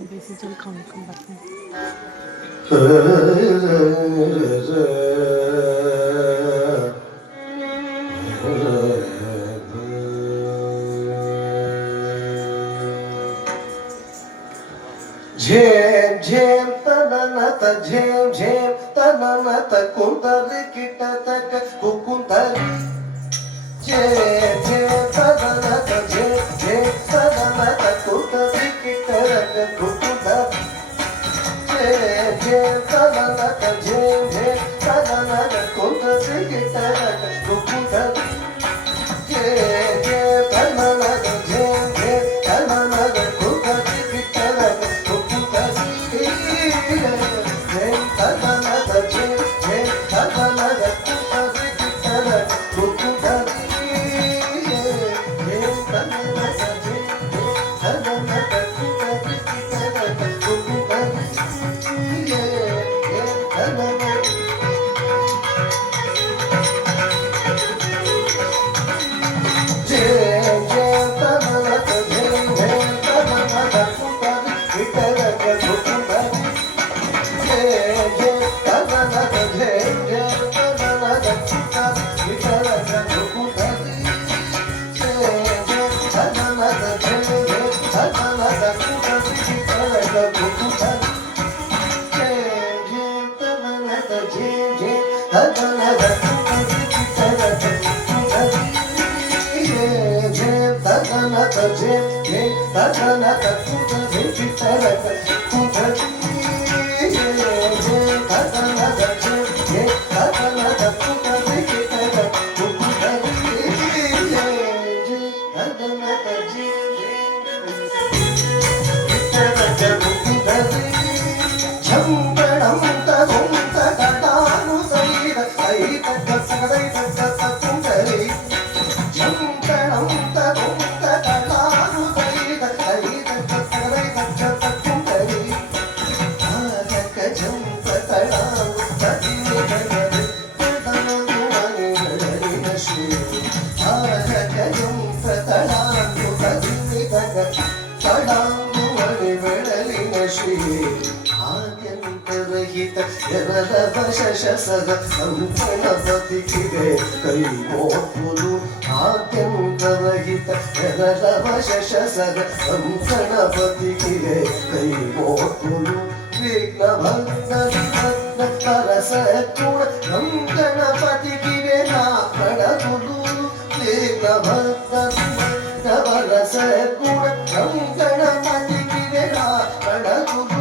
Basically, will come back. झेम झेम तननत झेम झेम तननत कुंतरी किटतक कुकुंतरी झेम झेम तननत झेम झेम तननत कुंतरी किटतक कुकुंतरी झेम झेम तननत झेम झेम तननत कुंतरी किटतक कुकुंतरी झेम झेम तननत झेम झेम तननत कुंतरी किटतक ಗಣಪತಿಗೆ ಕೈ ಮೋಕುಲು ಆದ್ಯಂತರಹಿತ ಜನರವಶಸದ ಗಣಪತಿಗೆ ಕೈ ಮೋಕುಲು ವಿಘ್ನ ಭಕ್ತ ಪರಸ ಗುಣ ಗಣಪತಿಗೆ ನಾ ಕಡಗುಲು ವಿಘ್ನ ಭಕ್ತ ಪರಸ ಗುಣ ಗಣಪತಿಗೆ ನಾ ಕಡಗುಲು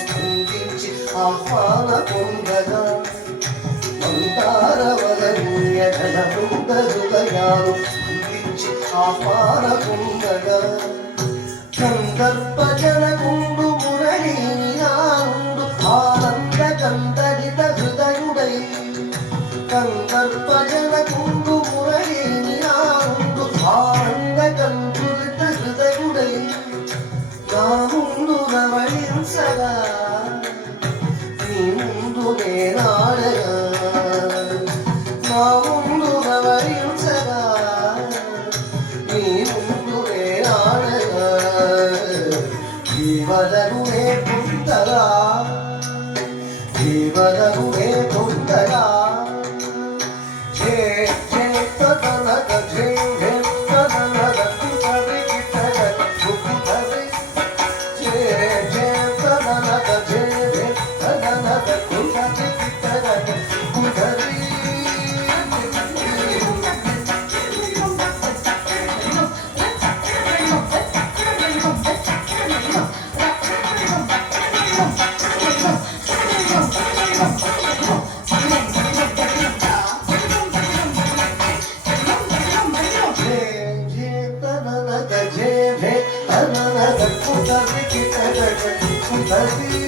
స్పందించి ఆహ్వాన పొందగా మందారవదనీయ ఘనబృంద హృదయాలు స్పందించి ఆహ్వాన పొందగా కందర్ప జనకుండు మురళీనాండు ఆనంద కందరిత హృదయుడై కందర్ప జనకుండు మురళీనాండు ఆనంద కందరిత హృదయుడై నా ముందు రవళించగా నీ ముందు నేనాడగా నా ముందు రవళించగా నీ ముందు నేనాడగా జీవనరునే పొందగా జీవనరునే పొందగా జే జే తనక జే జే తనక కుతరి కిటక కుతరి జే జే తనక జే జే తనక కుతరి కిటక కుతరి Come on. సరి